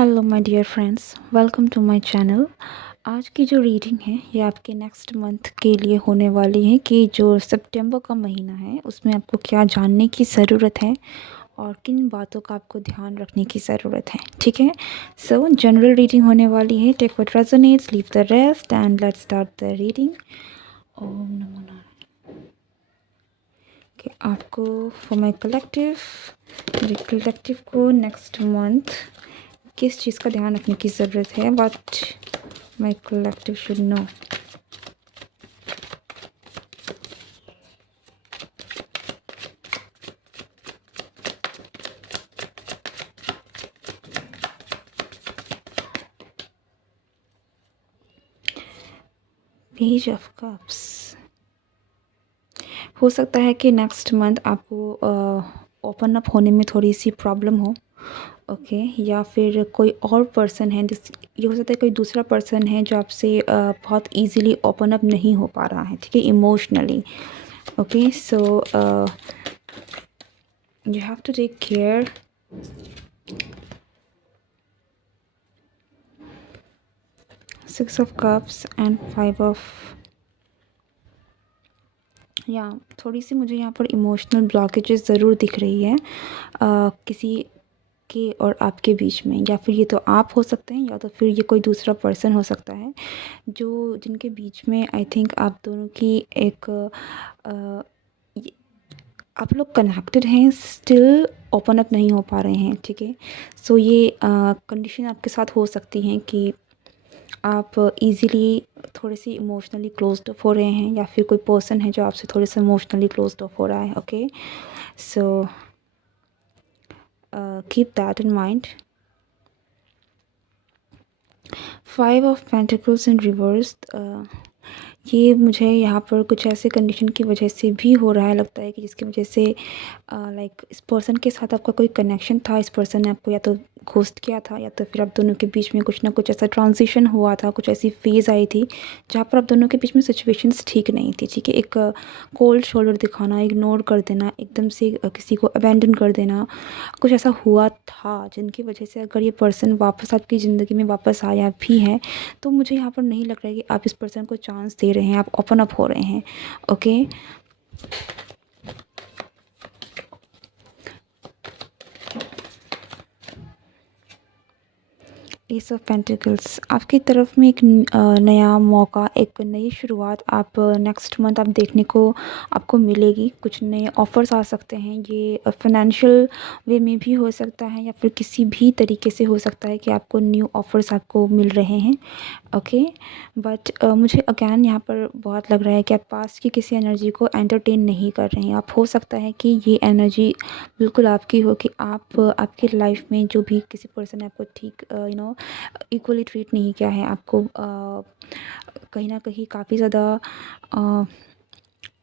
Hello my dear friends, welcome to my channel. आज की जो रीडिंग है ये आपके नेक्स्ट मंथ के लिए होने वाली है कि जो सितंबर का महीना है उसमें आपको क्या जानने की ज़रूरत है और किन बातों का आपको ध्यान रखने की ज़रूरत है। ठीक है, सो जनरल रीडिंग होने वाली है। Take what resonates, leave the rest and let's start the reading. ओम नमो नारायण। कि आपको फॉर माय कलेक्टिव, मेरे कलेक्टिव को नेक्स्ट मंथ किस चीज़ का ध्यान रखने की ज़रूरत है, what my collective should know. Page of cups. हो सकता है कि नेक्स्ट मंथ आपको ओपन अप होने में थोड़ी सी प्रॉब्लम हो। ओके, या फिर कोई और पर्सन है ये हो सकता है कोई दूसरा पर्सन है जो आपसे बहुत इजीली ओपन अप नहीं हो पा रहा है। ठीक है, emotionally. Okay, so you have to take care. Six of cups and five of, या थोड़ी सी मुझे यहाँ पर इमोशनल ब्लॉकेजेस ज़रूर दिख रही है किसी के और आपके बीच में, या फिर ये तो आप हो सकते हैं या तो फिर ये कोई दूसरा पर्सन हो सकता है जो जिनके बीच में आई थिंक आप दोनों की एक आप लोग कनेक्टेड हैं, स्टिल ओपन अप नहीं हो पा रहे हैं। ठीक है, सो ये कंडीशन आपके साथ हो सकती हैं कि आप इजीली थोड़े सी इमोशनली क्लोज्ड अप हो रहे हैं, या फिर कोई पर्सन है जो आपसे थोड़े से इमोशनली क्लोज्ड अप हो रहा है। Okay, so keep that in mind. Five of pentacles in reverse, ये मुझे यहाँ पर कुछ ऐसे कंडीशन की वजह से भी हो रहा है, लगता है कि जिसकी वजह से लाइक इस पर्सन के साथ आपका कोई कनेक्शन था, इस पर्सन ने आपको या तो घोस्ट किया था या तो फिर आप दोनों के बीच में कुछ ना कुछ ऐसा ट्रांजिशन हुआ था, कुछ ऐसी फेज़ आई थी जहाँ पर आप दोनों के बीच में सिचुएशंस ठीक नहीं थी। ठीक है, एक कोल्ड शोल्डर दिखाना, इग्नोर कर देना, एकदम से किसी को अबैंडन कर देना, कुछ ऐसा हुआ था जिनकी वजह से अगर ये पर्सन वापस आपकी ज़िंदगी में वापस आया भी है तो मुझे यहाँ पर नहीं लग रहा है कि आप इस पर्सन को चांस दे रहे हैं, आप ओपन अप हो रहे हैं। ओके, एस ऑफ पेंटिकल्स, आपकी तरफ में एक नया मौका, एक नई शुरुआत आप नेक्स्ट मंथ आप देखने को आपको मिलेगी। कुछ नए ऑफ़र्स आ सकते हैं, ये फाइनेंशियल वे में भी हो सकता है या फिर किसी भी तरीके से हो सकता है कि आपको न्यू ऑफ़र्स आपको मिल रहे हैं। ओके, बट मुझे अगैन यहाँ पर बहुत लग रहा है कि आप पास्ट की किसी एनर्जी को एंटरटेन नहीं कर रहे हैं। आप हो सकता है कि ये एनर्जी बिल्कुल आपकी हो कि आप आपकी लाइफ में जो भी किसी पर्सन ने आपको ठीक इक्वली ट्रीट नहीं किया है, आपको कहीं ना कहीं काफ़ी ज़्यादा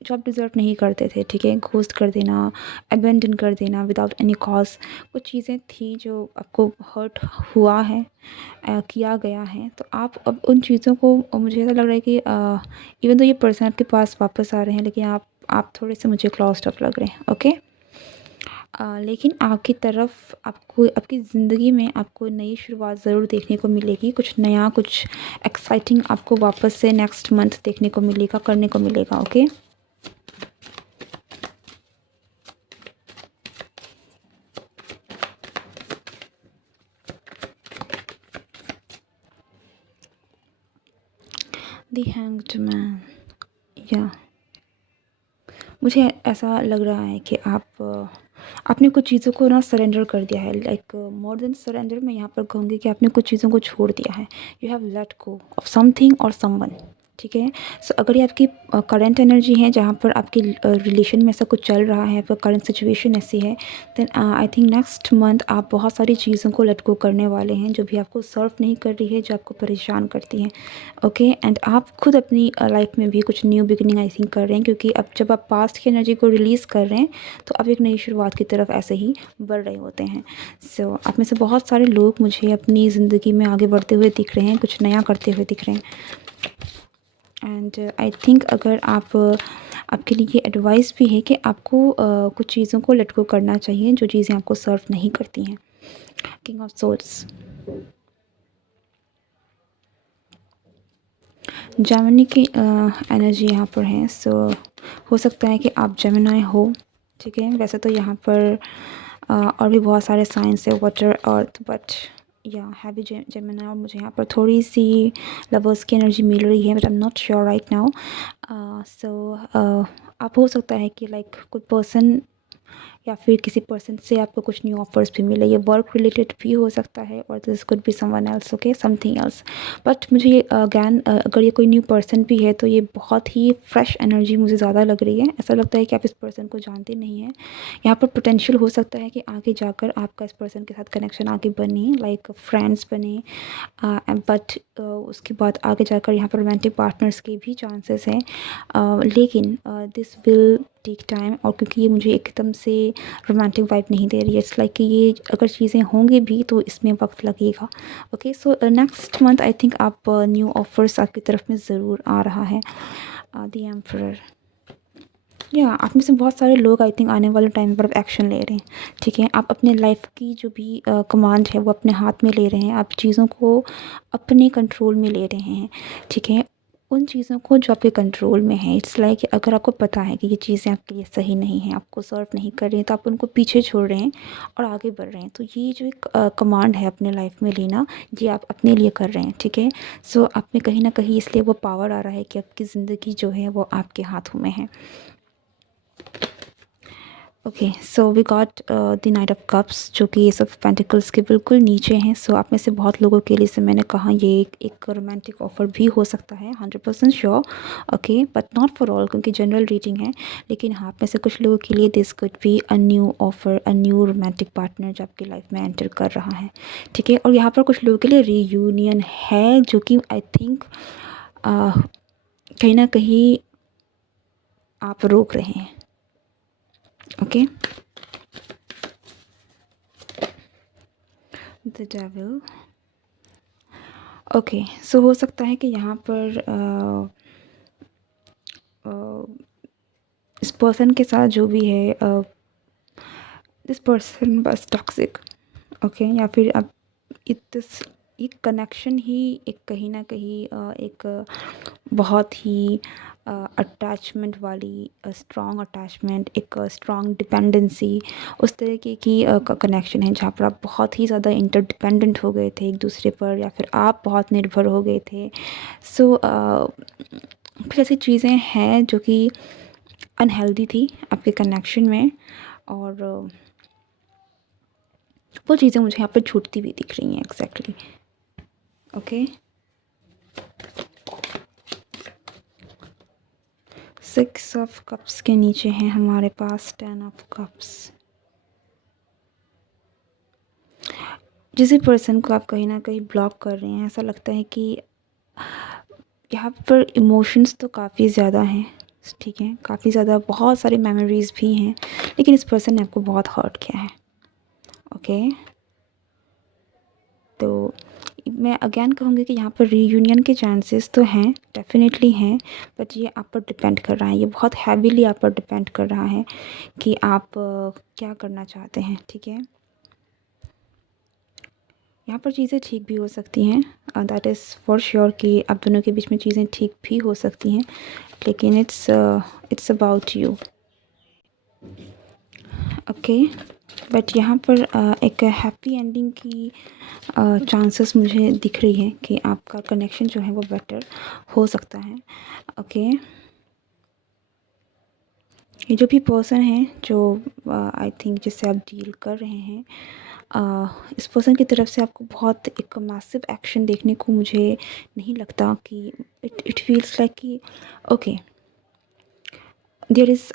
जो आप डिज़र्व नहीं करते थे। ठीक है, घोस्ट कर देना, अबेंडन कर देना विदाउट एनी कॉज, कुछ चीज़ें थी जो आपको हर्ट हुआ है, किया गया है। तो आप अब उन चीज़ों को, मुझे ऐसा लग रहा है कि इवन तो ये पर्सन आपके पास वापस आ रहे हैं लेकिन आप थोड़े से मुझे क्लोज्ड अप लग रहे हैं। ओके, लेकिन आपकी तरफ आपको आपकी ज़िंदगी में आपको नई शुरुआत ज़रूर देखने को मिलेगी। कुछ नया, कुछ एक्साइटिंग आपको वापस से नेक्स्ट मंथ देखने को मिलेगा, करने को मिलेगा। ओके, द हैंग्ड मैन, या मुझे ऐसा लग रहा है कि आपने कुछ चीज़ों को ना सरेंडर कर दिया है। लाइक मोर देन सरेंडर, मैं यहाँ पर कहूँगी कि आपने कुछ चीज़ों को छोड़ दिया है। You have let go of something और समवन। ठीक है, सो अगर ये आपकी करंट एनर्जी है जहाँ पर आपकी रिलेशन में ऐसा कुछ चल रहा है, आपका करंट सिचुएशन ऐसी है, then I think next month आप बहुत सारी चीज़ों को लेट गो करने वाले हैं जो भी आपको सर्व नहीं कर रही है, जो आपको परेशान करती हैं। ओके, एंड आप खुद अपनी लाइफ में भी कुछ न्यू बिगिनिंग आई थिंक कर रहे हैं, क्योंकि अब जब आप पास्ट की एनर्जी को रिलीज़ कर रहे हैं तो आप एक नई शुरुआत की तरफ ऐसे ही बढ़ रहे होते हैं। सो आप में से बहुत सारे लोग मुझे अपनी ज़िंदगी में आगे बढ़ते हुए दिख रहे हैं, कुछ नया करते हुए दिख रहे हैं। एंड आई थिंक अगर आपके लिए ये एडवाइस भी है कि आपको कुछ चीज़ों को लेट गो करना चाहिए जो चीज़ें आपको सर्व नहीं करती हैं। किंग ऑफ सोल्स, जेमिनी की एनर्जी यहाँ पर है। सो हो सकता है कि आप जेमिनी हो, ठीक है। वैसे तो यहाँ पर और भी बहुत सारे साइंस है, वाटर, अर्थ, बट या हैवी जेमिनी, और मुझे यहाँ पर थोड़ी सी लवर्स की एनर्जी मिल रही है, but I am not sure right now. So आप हो सकता है कि लाइक कोई पर्सन या फिर किसी पर्सन से आपको कुछ न्यू ऑफर्स भी मिले। ये वर्क रिलेटेड भी हो सकता है, और this could be someone else, okay, something else. But मुझे ये अगैन अगर ये कोई न्यू पर्सन भी है तो ये बहुत ही फ्रेश एनर्जी मुझे ज़्यादा लग रही है। ऐसा लगता है कि आप इस पर्सन को जानते नहीं हैं। यहाँ पर पोटेंशियल हो सकता है कि आगे जाकर आपका इस पर्सन के साथ कनेक्शन आगे बने, लाइक फ्रेंड्स बने, बट उसके बाद आगे जाकर यहाँ पर रोमांटिक पार्टनर्स के भी चांसेस हैं। लेकिन दिस विल टेक टाइम, और क्योंकि ये मुझे एकदम से रोमांटिक वाइब नहीं दे रही है। इट्स लाइक कि ये अगर चीज़ें होंगी भी तो इसमें वक्त लगेगा। Okay, so next month I think आप न्यू ऑफर्स आपकी तरफ में ज़रूर आ रहा है। द एम्परर, या आप में से बहुत सारे लोग आई थिंक आने वाले टाइम पर एक्शन ले रहे हैं, ठीक है। आप अपने लाइफ की जो भी कमांड है वो अपने हाथ में ले रहे हैं। आप चीज़ों को अपने कंट्रोल में ले रहे हैं, ठीक है। उन चीज़ों को जो आपके कंट्रोल में है। इट्स लाइक अगर आपको पता है कि ये चीज़ें आपके लिए सही नहीं हैं, आपको सर्व नहीं कर रही हैं, तो आप उनको पीछे छोड़ रहे हैं और आगे बढ़ रहे हैं। तो ये जो एक कमांड है अपने लाइफ में लेना, ये आप अपने लिए कर रहे हैं, ठीक है। सो आप में कहीं ना कहीं इसलिए वो पावर आ रहा है कि आपकी ज़िंदगी जो है वो आपके हाथों में है। Okay, so we got the knight of cups, जो कि ये सब पेंटिकल्स के बिल्कुल नीचे हैं। सो आप में से बहुत लोगों के लिए, से मैंने कहा, ये एक रोमांटिक ऑफ़र भी हो सकता है, 100% sure, okay, but not for all, क्योंकि जनरल रीडिंग है। लेकिन हाँ, आप में से कुछ लोगों के लिए this could be a new offer, a new romantic partner जो आपकी लाइफ में एंटर कर रहा है, ठीक है। और यहाँ पर कुछ लोगों के लिए रीयूनियन है, जो कि आई थिंक कहीं ना कहीं आप रोक रहे हैं, ओके। द डेविल, ओके, सो हो सकता है कि यहाँ पर इस पर्सन के साथ जो भी है, दिस पर्सन बस टॉक्सिक, ओके, या फिर अब दिस एक कनेक्शन ही एक कहीं ना कहीं एक बहुत ही अटैचमेंट वाली, स्ट्रॉन्ग अटैचमेंट, एक स्ट्रॉन्ग डिपेंडेंसी, उस तरीके की कनेक्शन है जहाँ पर आप बहुत ही ज़्यादा इंटरडिपेंडेंट हो गए थे एक दूसरे पर, या फिर आप बहुत निर्भर हो गए थे। सो कुछ ऐसी चीज़ें हैं जो कि अनहेल्दी थी आपके कनेक्शन में, और वो चीज़ें मुझे यहाँ पर छूटती हुई दिख रही हैं, एग्जैक्टली, ओके। 6 ऑफ कप्स के नीचे हैं हमारे पास 10 ऑफ कप्स। जिस पर्सन को आप कहीं ना कहीं ब्लॉक कर रहे हैं, ऐसा लगता है कि यहाँ पर इमोशंस तो काफ़ी ज़्यादा हैं, ठीक है, काफ़ी ज़्यादा, बहुत सारी मेमोरीज भी हैं, लेकिन इस पर्सन ने आपको बहुत हर्ट किया है, ओके। तो मैं अगेन कहूँगी कि यहाँ पर रीयूनियन के चांसेस तो हैं, डेफिनेटली हैं, बट ये आप पर डिपेंड कर रहा है, ये बहुत हैवीली आप पर डिपेंड कर रहा है कि आप क्या करना चाहते हैं, ठीक है। यहाँ पर चीज़ें ठीक भी हो सकती हैं, दैट इज़ फॉर श्योर कि आप दोनों के बीच में चीज़ें ठीक भी हो सकती हैं, लेकिन it's about you, okay. But यहाँ पर एक हैप्पी एंडिंग की चांसेस मुझे दिख रही है कि आपका कनेक्शन जो है वो बेटर हो सकता है, ओके। ये जो भी पर्सन है जो आई थिंक जिससे आप डील कर रहे हैं, इस पर्सन की तरफ से आपको बहुत एक मैसिव एक्शन देखने को मुझे नहीं लगता कि इट फील्स लाइक कि okay, there is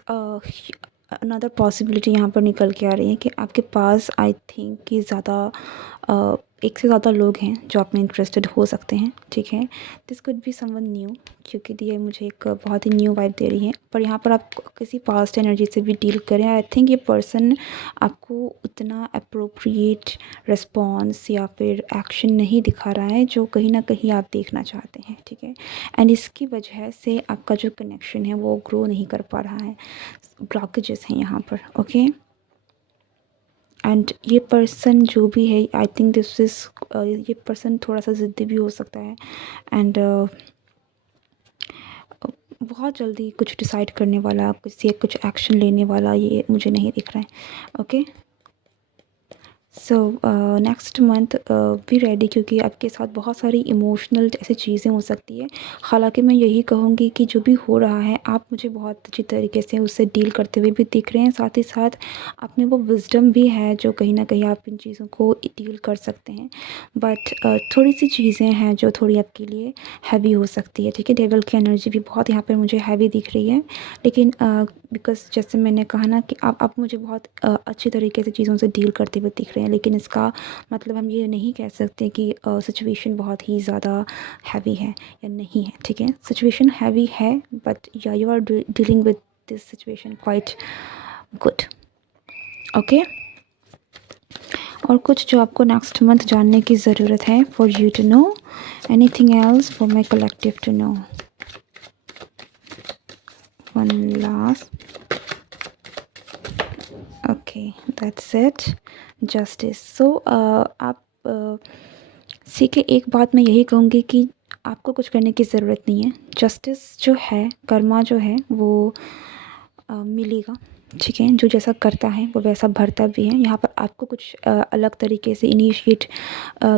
another possibility यहाँ पर निकल के आ रही है कि आपके पास आई थिंक कि ज़्यादा एक से ज़्यादा लोग हैं जो आप में इंटरेस्टेड हो सकते हैं, ठीक है। This could be someone new, क्योंकि ये मुझे एक बहुत ही न्यू वाइब दे रही है। पर यहाँ पर आप किसी पास्ट एनर्जी से भी डील करें, आई थिंक ये पर्सन आपको उतना अप्रोप्रिएट रिस्पॉन्स या फिर एक्शन नहीं दिखा रहा है जो कहीं ना कहीं आप देखना चाहते हैं, ठीक है। एंड इसकी वजह से आपका जो कनेक्शन है वो ग्रो नहीं कर पा रहा है, ब्लॉकेजेस हैं यहाँ पर, ओके। एंड ये पर्सन जो भी है, आई थिंक दिस इज़, ये पर्सन थोड़ा सा ज़िद्दी भी हो सकता है। एंड बहुत जल्दी कुछ डिसाइड करने वाला, किसी कुछ एक्शन लेने वाला ये मुझे नहीं दिख रहा है। Okay, so next month be ready, क्योंकि आपके साथ बहुत सारी इमोशनल ऐसी चीज़ें हो सकती है। हालांकि मैं यही कहूँगी कि जो भी हो रहा है आप मुझे बहुत अच्छी तरीके से उससे डील करते हुए भी दिख रहे हैं, साथ ही साथ आप में वो विजडम भी है जो कहीं ना कहीं आप इन चीज़ों को डील कर सकते हैं। बट थोड़ी सी चीज़ें हैं जो थोड़ी आपके लिए हैवी हो सकती है, ठीक है। डेविल की एनर्जी भी बहुत यहाँ पर मुझे हैवी दिख रही है, लेकिन बिकॉज़ जैसे मैंने कहा ना कि आप मुझे बहुत अच्छी तरीके से चीज़ों से डील करते हुए दिख रहे हैं, लेकिन इसका मतलब हम ये नहीं कह सकते कि सिचुएशन बहुत ही ज़्यादा हैवी है या नहीं है, ठीक है। सिचुएशन हैवी है, but yeah you are dealing with this situation quite good. Okay, और कुछ जो आपको नेक्स्ट मंथ जानने की ज़रूरत है, for you to know anything else, for my collective to know. One last, okay, that's it, justice. सो आप सीखे, एक बात मैं यही कहूँगी कि आपको कुछ करने की ज़रूरत नहीं है। जस्टिस जो है, कर्मा जो है वो मिलेगा, ठीक है। जो जैसा करता है वो वैसा भरता भी है। यहाँ पर आपको कुछ अलग तरीके से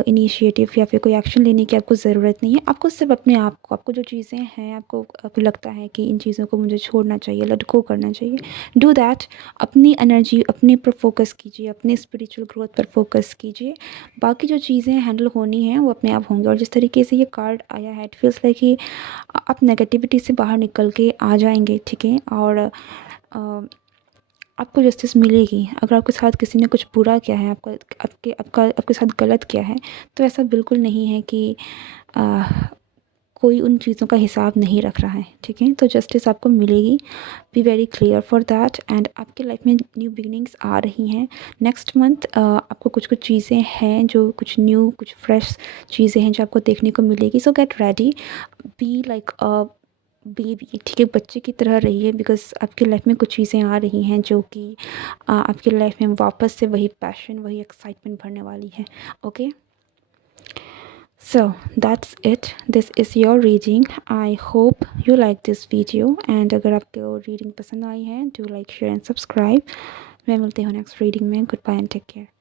इनिशिएटिव या फिर कोई एक्शन लेने की आपको ज़रूरत नहीं है। आपको सिर्फ अपने आप को, आपको जो चीज़ें हैं, आपको लगता है कि इन चीज़ों को मुझे छोड़ना चाहिए, लेट गो करना चाहिए, डू दैट। अपनी एनर्जी अपने पर फोकस कीजिए, अपने स्पिरिचुअल ग्रोथ पर फोकस कीजिए। बाकी जो चीज़ें हैंडल होनी हैं वो अपने आप होंगी। और जिस तरीके से ये कार्ड आया है, इट फील्स लाइक कि आप नेगेटिविटी से बाहर निकल के आ जाएंगे, ठीक है। और आपको जस्टिस मिलेगी। अगर आपके साथ किसी ने कुछ बुरा किया है, आपके साथ गलत किया है, तो ऐसा बिल्कुल नहीं है कि कोई उन चीज़ों का हिसाब नहीं रख रहा है, ठीक है। तो जस्टिस आपको मिलेगी, be very clear for that. And आपके लाइफ में न्यू बिगिनिंग्स आ रही हैं नेक्स्ट मंथ। आपको कुछ कुछ चीज़ें हैं जो कुछ न्यू, कुछ फ्रेश चीज़ें हैं जो आपको देखने को मिलेगी। सो get ready, be like baby, ठीक है, बच्चे की तरह रहिए, बिकॉज़ आपकी लाइफ में कुछ चीज़ें आ रही हैं जो कि आपकी लाइफ में वापस से वही पैशन, वही एक्साइटमेंट भरने वाली है। Okay, so that's it, this is your reading. I hope you like this video, and अगर आपको रीडिंग पसंद आई है, do like, share and subscribe। मैं मिलती हूँ नेक्स्ट रीडिंग में। Goodbye and take care.